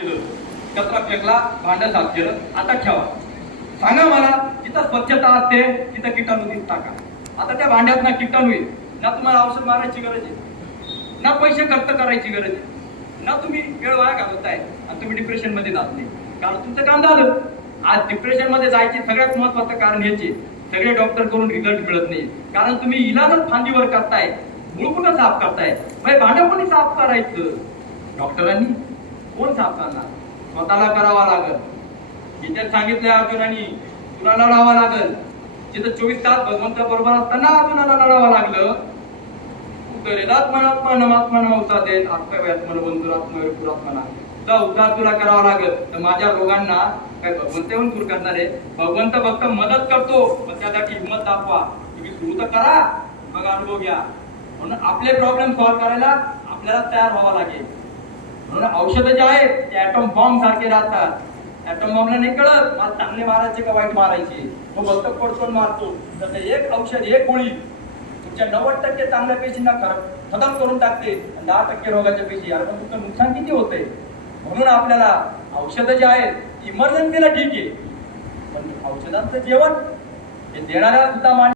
कचरा फेकला भांडं साफ केलं. आता ठेवा. सांगा मला जिथं स्वच्छता असते तिथं किटाणू टाका आता त्या भांड्यात ना किटाणू येईल ना तुम्हाला औषध मारायची गरज आहे. ना पैसे खर्च करायची गरज आहे. ना तुम्ही वेळ वाया घालवताय आणि तुम्ही डिप्रेशनमध्ये जात नाही. कारण तुमचं काम झालं. आज डिप्रेशनमध्ये जायचे सगळ्यात महत्वाचं कारण ह्याचे सगळे डॉक्टर करून रिझल्ट मिळत नाही. कारण तुम्ही इलाजच फांदीवर करताय. मुळकुणं साफ करताय. म्हणजे भांडं कोणी साफ करायचं? डॉक्टरांनी? कोण साफ करणार स्वतःला करावा लागल. जिथे सांगितलंय अर्जुनानी तुला लढावा लागल? जिथं चोवीस तास भगवंत बरोबर असताना अर्जुनाला लढावं लागलं नमात्मा उद्धार तुला करावा लागल. तर माझ्या रोगांना काय भगवंत येऊन दूर करणार आहे? भगवंत फक्त मदत करतो. पण त्यासाठी हिंमत दाखवा. तुम्ही सुरू तर करा. मग अनुभव घ्या. म्हणून आपले प्रॉब्लेम सॉल्व्ह करायला आपल्याला तयार व्हावं लागेल. म्हणून औषधं जे आहेत ते ऍटम बॉम्ब सारखे राहतात. ऍटम बॉम्बला नाही कळत मला चांगले मारायचे का वाईट मारायचे? तो फक्त पडतून मारतो. तसं एक औषध एक गोळी तुमच्या नव्वद टक्के चांगल्या पेशींना खर- खतम करून टाकते. आणि दहा टक्के रोगाच्या पेशी यार पण तुमचं नुकसान किती होतंय? म्हणून आपल्याला औषधं जे आहेत इमर्जन्सीला ठीक आहे. पण औषधांचं जेवण हे देणाऱ्या सुद्धा मान